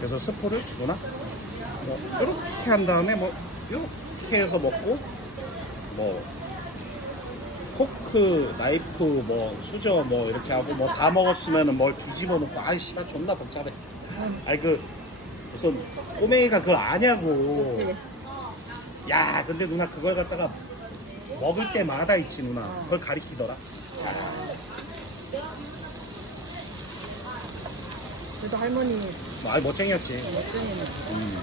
그래서 스프를 누나 뭐 이렇게 한 다음에 뭐 이렇게 해서 먹고 뭐 포크, 나이프, 뭐 수저 뭐 이렇게 하고 뭐 다 먹었으면은 뭘 뒤집어 놓고 아이 씨발 존나 복잡해. 아니 그 무슨 꼬맹이가 그걸 아냐고. 야 근데 누나 그걸 갖다가 먹을 때마다 있지 누나 그걸 가리키더라. 그래도 할머니 아이 멋쟁이였지. 멋쟁이네. 음.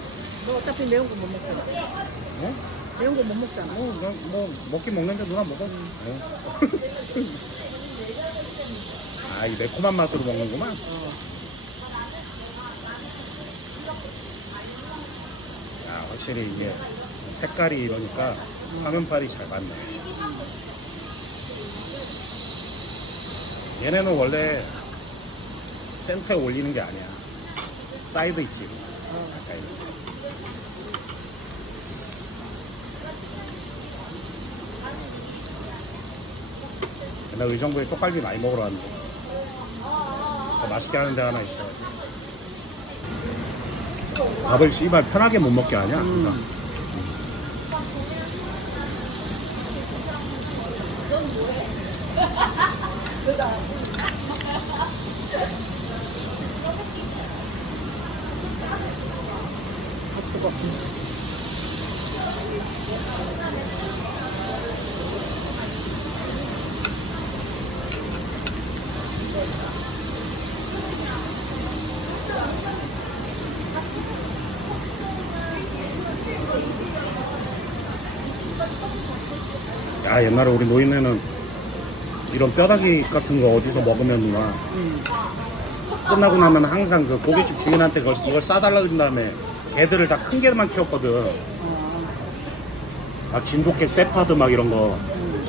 너 어차피 매운 거 못 먹잖아. 어? 매운 거 못 먹잖아. 뭐, 뭐, 뭐 먹긴 먹는데 누나 먹어. 어. 아, 이 매콤한 맛으로 먹는구만. 어. 야, 확실히 이게 색깔이 이러니까 화면빨이 잘 맞네. 얘네는 원래 센터에 올리는 게 아니야. 사이드 있지. 이렇게. 나 의정부에 쪽갈비 많이 먹으러 왔는데 더 맛있게 하는 데 하나 있어 밥을 씨발 편하게 못 먹게 하냐 그러니까. 뜨거. 야 옛날에 우리 노인네는 이런 뼈다귀 같은 거 어디서 먹으면 누나 응. 끝나고 나면 항상 그 고깃집 주인한테 그걸, 이걸 싸달라 그런 다음에 개들을 다 큰 개만 키웠거든 어. 막 진돗개 세파드 막 이런 거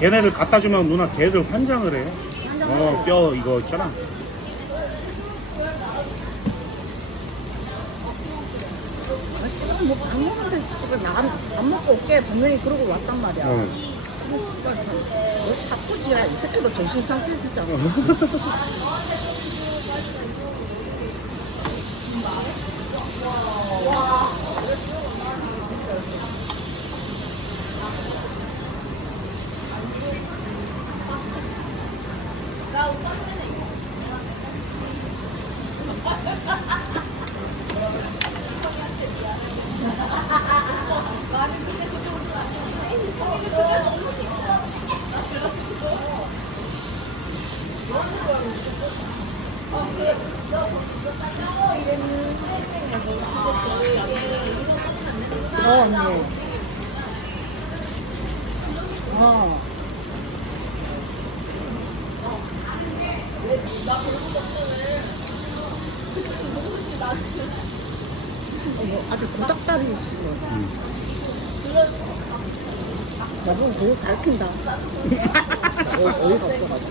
걔네를 갖다 주면 누나 걔들 환장을 해. 어, 뼈 이거 있잖아. 아, 씨발 뭐밥 먹는데 씨발 나밥 먹고 올게 분명히 그러고 왔단 말이야. 어. 씨발 씨발 너 자꾸 지랄 이 새끼도 정신 상태 진짜. 어 언니. 어. 이거 아 주 고닥다리 있어. 여보 되게 가르친다. 어, 어이가 없어가지